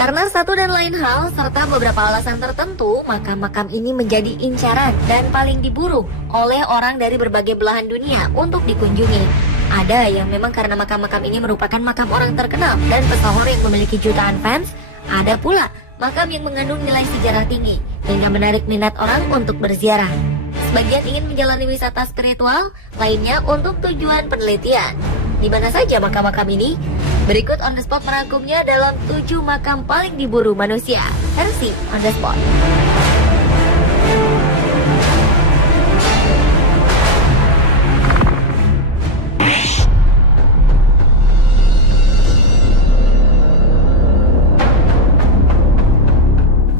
Karena satu dan lain hal serta beberapa alasan tertentu, makam-makam ini menjadi incaran dan paling diburu oleh orang dari berbagai belahan dunia untuk dikunjungi. Ada yang memang karena makam-makam ini merupakan makam orang terkenal dan pesohor yang memiliki jutaan fans. Ada pula makam yang mengandung nilai sejarah tinggi hingga menarik minat orang untuk berziarah. Sebagian ingin menjalani wisata spiritual, lainnya untuk tujuan penelitian. Di mana saja makam-makam ini? Berikut on the spot merangkumnya dalam 7 makam paling diburu manusia. Versi on the spot.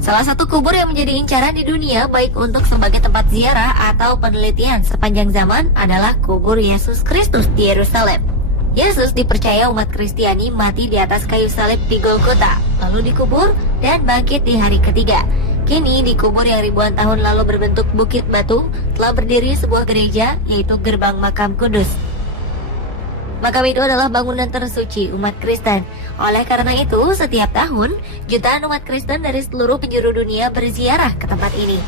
Salah satu kubur yang menjadi incaran di dunia baik untuk sebagai tempat ziarah atau penelitian sepanjang zaman adalah kubur Yesus Kristus di Yerusalem. Yesus dipercaya umat Kristiani mati di atas kayu salib di Golgota, lalu dikubur dan bangkit di hari ketiga. Kini di kubur yang ribuan tahun lalu berbentuk bukit batu telah berdiri sebuah gereja, yaitu Gerbang Makam Kudus. Makam itu adalah bangunan tersuci umat Kristen. Oleh karena itu, setiap tahun jutaan umat Kristen dari seluruh penjuru dunia berziarah ke tempat ini.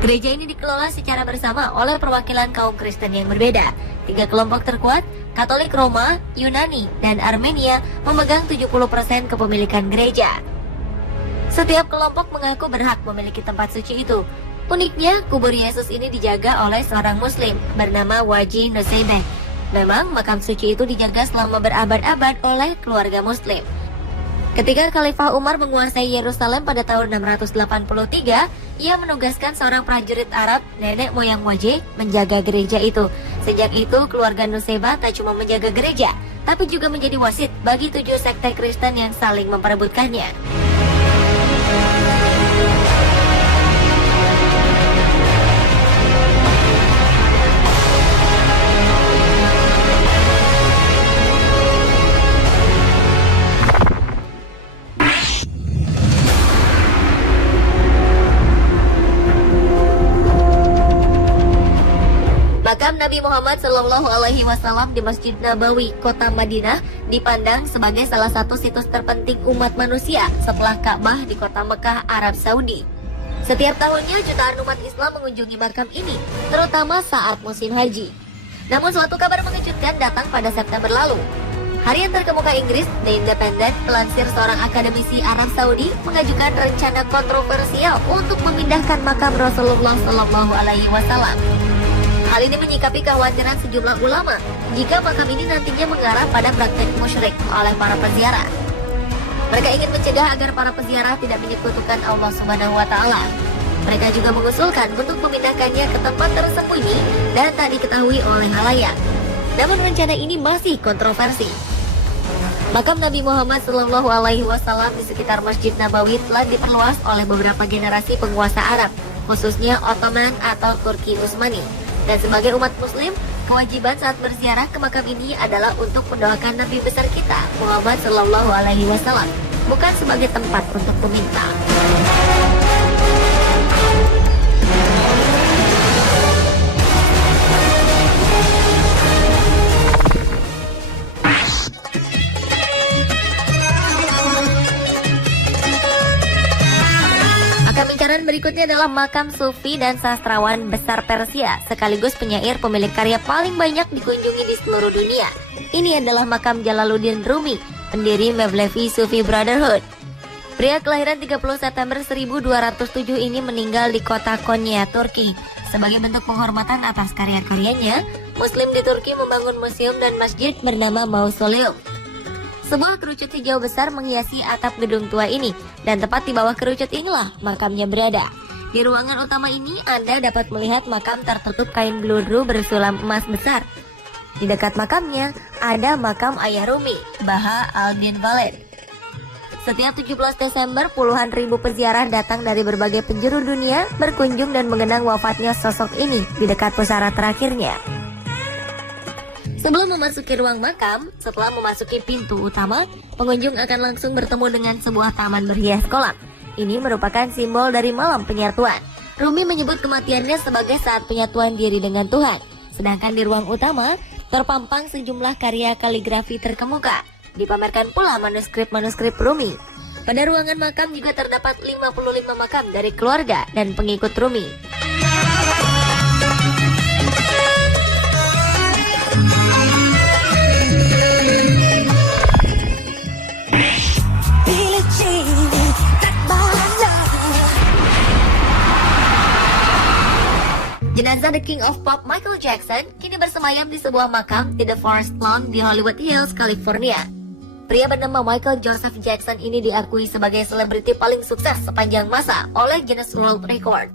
Gereja ini dikelola secara bersama oleh perwakilan kaum Kristen yang berbeda. 3 kelompok terkuat, Katolik Roma, Yunani, dan Armenia memegang 70% kepemilikan gereja. Setiap kelompok mengaku berhak memiliki tempat suci itu. Uniknya, kubur Yesus ini dijaga oleh seorang Muslim bernama Waji Nusaybe. Memang makam suci itu dijaga selama berabad-abad oleh keluarga Muslim. Ketika Khalifah Umar menguasai Yerusalem pada tahun 683, ia menugaskan seorang prajurit Arab, nenek moyang Waji, menjaga gereja itu. Sejak itu, keluarga Nusayba tak cuma menjaga gereja, tapi juga menjadi wasit bagi 7 sekte Kristen yang saling memperebutkannya. Makam Nabi Muhammad SAW di Masjid Nabawi, kota Madinah, dipandang sebagai salah satu situs terpenting umat manusia setelah Ka'bah di kota Mekah, Arab Saudi. Setiap tahunnya jutaan umat Islam mengunjungi makam ini, terutama saat musim haji. Namun suatu kabar mengejutkan datang pada September lalu. Harian terkemuka Inggris, The Independent, melansir seorang akademisi Arab Saudi mengajukan rencana kontroversial untuk memindahkan makam Rasulullah SAW. Hal ini menyikapi kekhawatiran sejumlah ulama jika makam ini nantinya mengarah pada praktek musyrik oleh para peziarah. Mereka ingin mencegah agar para peziarah tidak menyekutukan Allah Subhanahu wa Ta'ala. Mereka juga mengusulkan untuk memindahkannya ke tempat tersembunyi dan tak diketahui oleh halayak. Namun rencana ini masih kontroversi. Makam Nabi Muhammad SAW di sekitar Masjid Nabawi telah diperluas oleh beberapa generasi penguasa Arab, khususnya Ottoman atau Turki Utsmani. Dan sebagai umat muslim, kewajiban saat berziarah ke makam ini adalah untuk mendoakan Nabi besar kita, Muhammad SAW, bukan sebagai tempat untuk meminta. Makam incaran berikutnya adalah makam sufi dan sastrawan besar Persia, sekaligus penyair pemilik karya paling banyak dikunjungi di seluruh dunia. Ini adalah makam Jalaluddin Rumi, pendiri Mevlevi Sufi Brotherhood. Pria kelahiran 30 September 1207 ini meninggal di kota Konya, Turki. Sebagai bentuk penghormatan atas karya-karyanya, Muslim di Turki membangun museum dan masjid bernama Mausoleum. Sebuah kerucut hijau besar menghiasi atap gedung tua ini, dan tepat di bawah kerucut inilah makamnya berada. Di ruangan utama ini Anda dapat melihat makam tertutup kain bludru bersulam emas besar. Di dekat makamnya ada makam ayah Rumi, Baha al-Din Walid. Setiap 17 Desember puluhan ribu peziarah datang dari berbagai penjuru dunia berkunjung dan mengenang wafatnya sosok ini di dekat pusara terakhirnya. Sebelum memasuki ruang makam, setelah memasuki pintu utama, pengunjung akan langsung bertemu dengan sebuah taman berhias kolam. Ini merupakan simbol dari malam penyatuan. Rumi menyebut kematiannya sebagai saat penyatuan diri dengan Tuhan. Sedangkan di ruang utama, terpampang sejumlah karya kaligrafi terkemuka. Dipamerkan pula manuskrip-manuskrip Rumi. Pada ruangan makam juga terdapat 55 makam dari keluarga dan pengikut Rumi. Jenazah The King of Pop Michael Jackson kini bersemayam di sebuah makam di The Forest Lawn di Hollywood Hills, California. Pria bernama Michael Joseph Jackson ini diakui sebagai selebriti paling sukses sepanjang masa oleh Guinness World Record.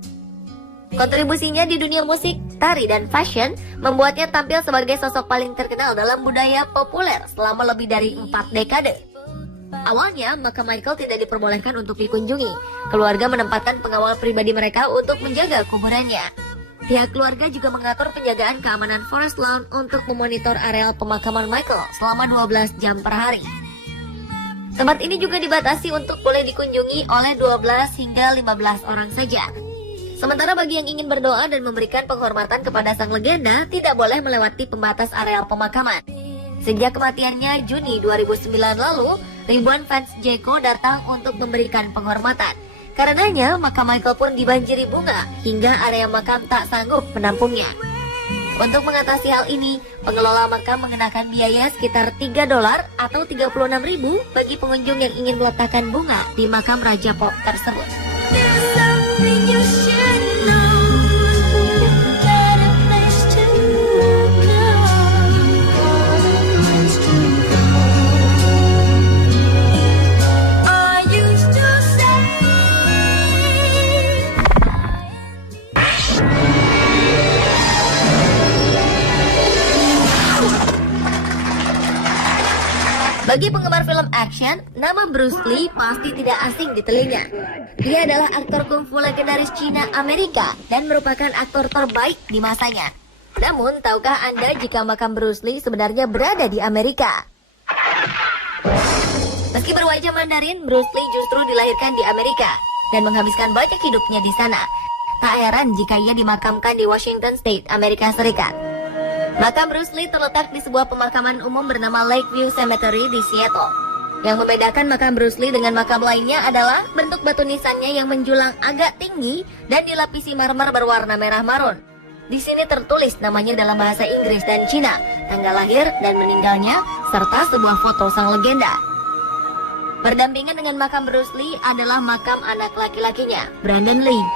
Kontribusinya di dunia musik, tari, dan fashion membuatnya tampil sebagai sosok paling terkenal dalam budaya populer selama lebih dari 4 dekade. Awalnya, makam Michael tidak diperbolehkan untuk dikunjungi. Keluarga menempatkan pengawal pribadi mereka untuk menjaga kuburannya. Pihak keluarga juga mengatur penjagaan keamanan Forest Lawn untuk memonitor areal pemakaman Michael selama 12 jam per hari. Tempat ini juga dibatasi untuk boleh dikunjungi oleh 12 hingga 15 orang saja. Sementara bagi yang ingin berdoa dan memberikan penghormatan kepada sang legenda, tidak boleh melewati pembatas areal pemakaman. Sejak kematiannya Juni 2009 lalu, ribuan fans Jeko datang untuk memberikan penghormatan. Karenanya, makam Michael pun dibanjiri bunga hingga area makam tak sanggup menampungnya. Untuk mengatasi hal ini, pengelola makam mengenakan biaya sekitar $3 atau 36.000 bagi pengunjung yang ingin meletakkan bunga di makam Raja Pop tersebut. Bagi penggemar film action, nama Bruce Lee pasti tidak asing di telinga. Dia adalah aktor kungfu legendaris Cina Amerika dan merupakan aktor terbaik di masanya. Namun, tahukah Anda jika makam Bruce Lee sebenarnya berada di Amerika? Meski berwajah Mandarin, Bruce Lee justru dilahirkan di Amerika dan menghabiskan banyak hidupnya di sana. Tak heran jika ia dimakamkan di Washington State, Amerika Serikat. Makam Bruce Lee terletak di sebuah pemakaman umum bernama Lakeview Cemetery di Seattle. Yang membedakan makam Bruce Lee dengan makam lainnya adalah bentuk batu nisannya yang menjulang agak tinggi dan dilapisi marmer berwarna merah marun. Di sini tertulis namanya dalam bahasa Inggris dan Cina, tanggal lahir dan meninggalnya, serta sebuah foto sang legenda. Berdampingan dengan makam Bruce Lee adalah makam anak laki-lakinya, Brandon Lee.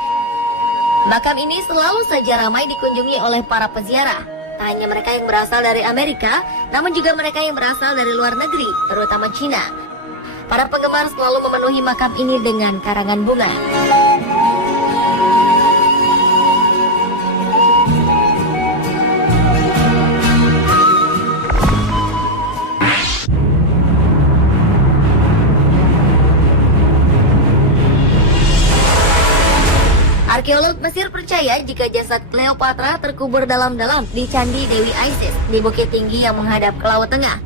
Makam ini selalu saja ramai dikunjungi oleh para peziarah. Tak hanya mereka yang berasal dari Amerika, namun juga mereka yang berasal dari luar negeri, terutama Cina. Para penggemar selalu memenuhi makam ini dengan karangan bunga. Arkeolog Mesir percaya jika jasad Cleopatra terkubur dalam-dalam di Candi Dewi Isis di bukit tinggi yang menghadap ke Laut Tengah.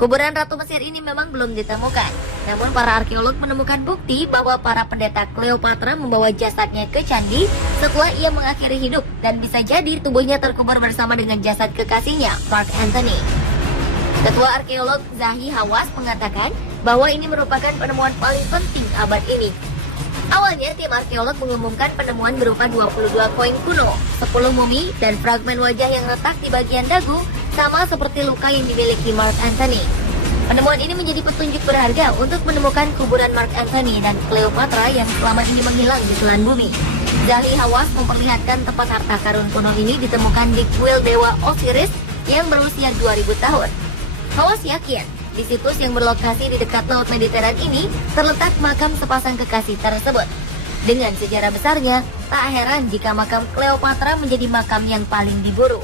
Kuburan Ratu Mesir ini memang belum ditemukan, namun para arkeolog menemukan bukti bahwa para pendeta Cleopatra membawa jasadnya ke candi setelah ia mengakhiri hidup dan bisa jadi tubuhnya terkubur bersama dengan jasad kekasihnya, Mark Antony. Ketua arkeolog Zahi Hawass mengatakan bahwa ini merupakan penemuan paling penting abad ini. Awalnya, tim arkeolog mengumumkan penemuan berupa 22 koin kuno, 10 mumi, dan fragmen wajah yang retak di bagian dagu, sama seperti luka yang dimiliki Mark Antony. Penemuan ini menjadi petunjuk berharga untuk menemukan kuburan Mark Antony dan Cleopatra yang selama ini menghilang di telan bumi. Zahi Hawass memperlihatkan tempat harta karun kuno ini ditemukan di kuil dewa Osiris yang berusia 2000 tahun. Hawass yakin di situs yang berlokasi di dekat Laut Mediteran ini terletak makam sepasang kekasih tersebut. Dengan sejarah besarnya, tak heran jika makam Cleopatra menjadi makam yang paling diburu.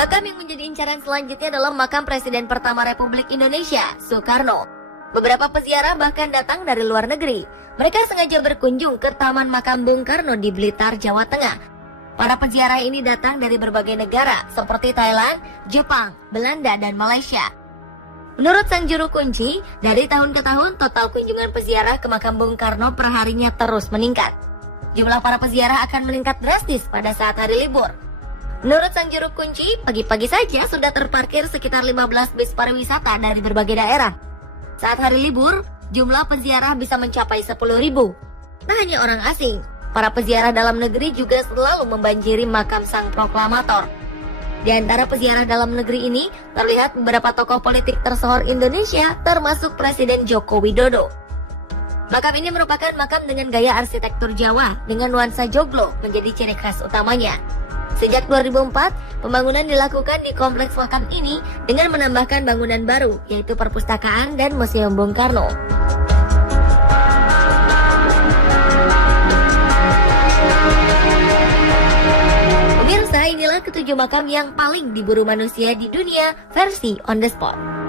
Makam yang menjadi incaran selanjutnya adalah makam Presiden pertama Republik Indonesia, Soekarno. Beberapa peziarah bahkan datang dari luar negeri. Mereka sengaja berkunjung ke Taman Makam Bung Karno di Blitar, Jawa Tengah. Para peziarah ini datang dari berbagai negara seperti Thailand, Jepang, Belanda, dan Malaysia. Menurut sang juru kunci, dari tahun ke tahun total kunjungan peziarah ke makam Bung Karno perharinya terus meningkat. Jumlah para peziarah akan meningkat drastis pada saat hari libur. Menurut sang juru kunci, pagi-pagi saja sudah terparkir sekitar 15 bis pariwisata dari berbagai daerah. Saat hari libur, jumlah peziarah bisa mencapai 10.000. Tak hanya orang asing, para peziarah dalam negeri juga selalu membanjiri makam sang proklamator. Di antara peziarah dalam negeri ini, terlihat beberapa tokoh politik tersohor Indonesia, termasuk Presiden Joko Widodo. Makam ini merupakan makam dengan gaya arsitektur Jawa, dengan nuansa joglo menjadi ciri khas utamanya. Sejak 2004, pembangunan dilakukan di kompleks makam ini dengan menambahkan bangunan baru, yaitu perpustakaan dan Museum Bung Karno. Pemirsa, inilah ketujuh makam yang paling diburu manusia di dunia versi On The Spot.